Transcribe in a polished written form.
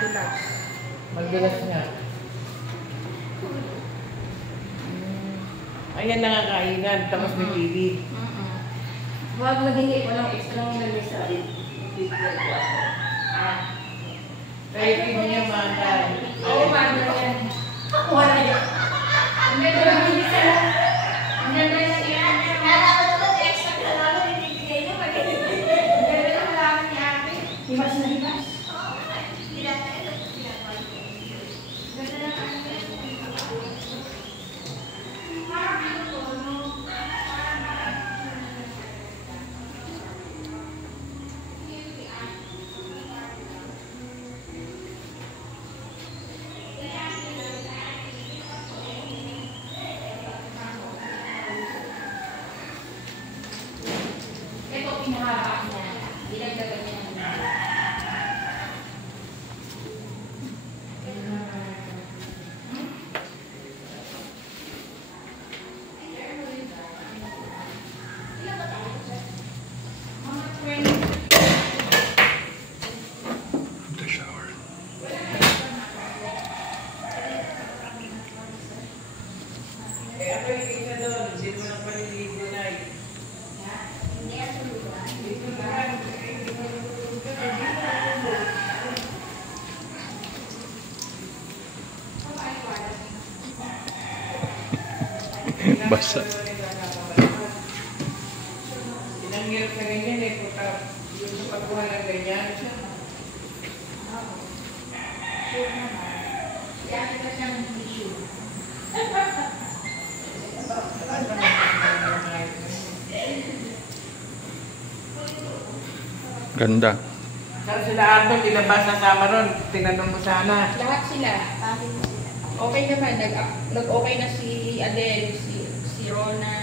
madulas. Madulas nga. Ayan nakakainan, tapos may TV. Huwag maghingi ko ng extra ng lamesa. Kaya TV niya mahal. Oo, mahal yan. Wala yan. Ang ganda lang yung isa. Ang ganda lang yan. Kala ko naman extra ka lang ang ibibigay niyo. Ang ganda lang lang ni ate. Himas na himas. Ito pinahaba niya. Dinagdagan niya ng The shower. Kaya ako yung isa doon, hindi mo lang paliligo na eh. Basa. Inangyari sa ganyan eh, puta, yung sa pagkuha ng ganyan. Ganda. Saan sila Arthur, dilabas na sama ron, tinanong mo sana. Lahat sila. Okay naman. Nag-okay na si Adele, si Rona,